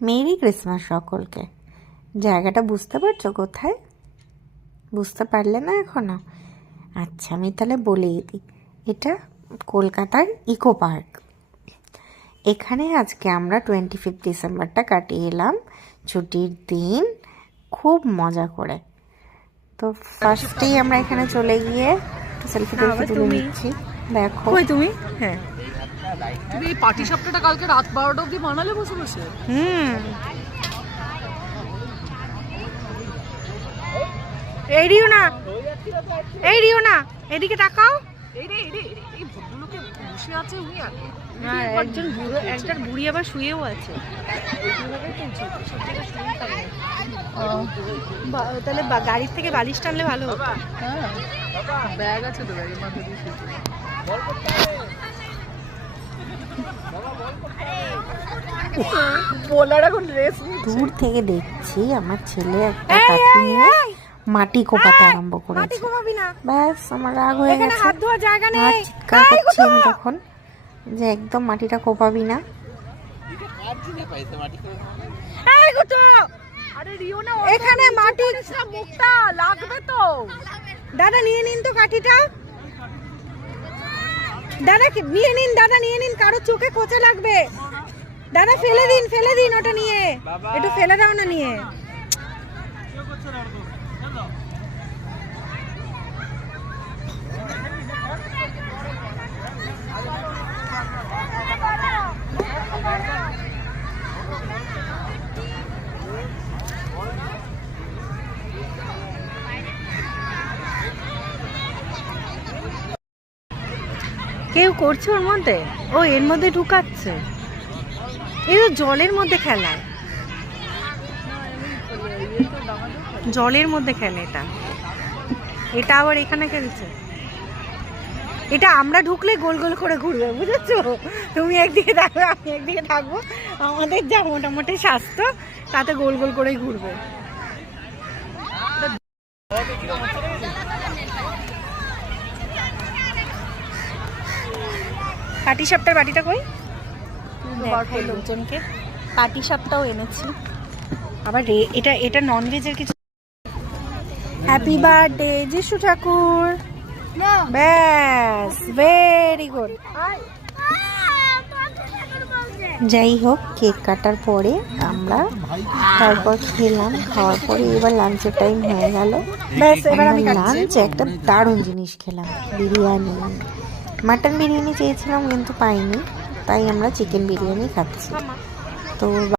Merry Christmas সকলকে। জায়গাটা বুঝতে পারছো কোথায়? বুঝতে পারলে না এখনো? আচ্ছা, আমি তাহলে বলেই দিই। এটা কলকাতার ইকো পার্ক। এখানে আজকে আমরা 25 ডিসেম্বরটা কাটিয়ে এলাম, ছুটির দিন, খুব মজা করে। তো ফার্স্টেই আমরা এখানে চলে গিয়ে সেলফি তুলে নিচ্ছি। দেখো তুমি, হ্যাঁ তুমি এই পার্টি সাপটাটা কালকে রাত 12টা অবধি বানালে বসে বসে। এই রিও না এদিকে তাকাও। এই ভদ্রলোকে বসে আছে উনি আগে। একজন বুড়ো, একজন বুড়ি আবার শুয়েও আছে। তাহলে গাড়ির থেকে বালিশ টানলে ভালো হতো। হ্যাঁ, ব্যাগ আছে তো, ব্যাগের মাথা দিয়ে শুয়ে বলার এখন রেস। দূর থেকে দেখছি আমার ছেলে একটা কাঠি নিয়ে মাটি কোপাতে আরম্ভ করেছে। ব্যাস আমার রাগ হয়ে গেছে। হাত ধোয়ার জায়গা নেই। চিৎকার করছি আমি তখন যে একদম মাটিটা কোপাবি না। এখানে মাটি মুখটা লাগবে তো। দাদা নিয়ে নিন তো কাঠিটা। দাদা নিয়ে নিন, কারো চোখে খোঁচা লাগবে। দাদা ফেলে দিন ওটা নিয়ে, একটু ফেলে দাও না নিয়ে। কেউ করছে ওর মধ্যে, ও এর মধ্যে ঢুকাচ্ছে। এই তো জলের মধ্যে খেলায়, জলের মধ্যে খেলে এটা। এটা আবার এখানে খেলছে। এটা আমরা ঢুকলে গোল গোল করে ঘুরবে, বুঝেছো? তুমি একদিকে থাকবে, আমি একদিকে থাকবো। আমাদের যা মোটামুটি স্বাস্থ্য, তাতে গোল গোল করেই ঘুরবে। পাটি সাপটার বাটিটা কই? লোকজনকে পাটি সাপটাও এনেছি। আবার এটা ননভেজের কিছু। হ্যাপি বার্থডে যিশু ঠাকুর। ব্যাস, ভেরি গুড। যাই হোক, কেক কাটার পরে আমরা তারপর খেলাম। খাওয়ার পরে এবার লাঞ্চের টাইম হয়ে গেল। ব্যাস, এবার আমি লাঞ্চে একটা দারুণ জিনিস খেলাম, বিরিয়ানি। মাটন বিরিয়ানি চেয়েছিলাম কিন্তু পাইনি, তাই আমরা চিকেন বিরিয়ানি খাচ্ছি। তো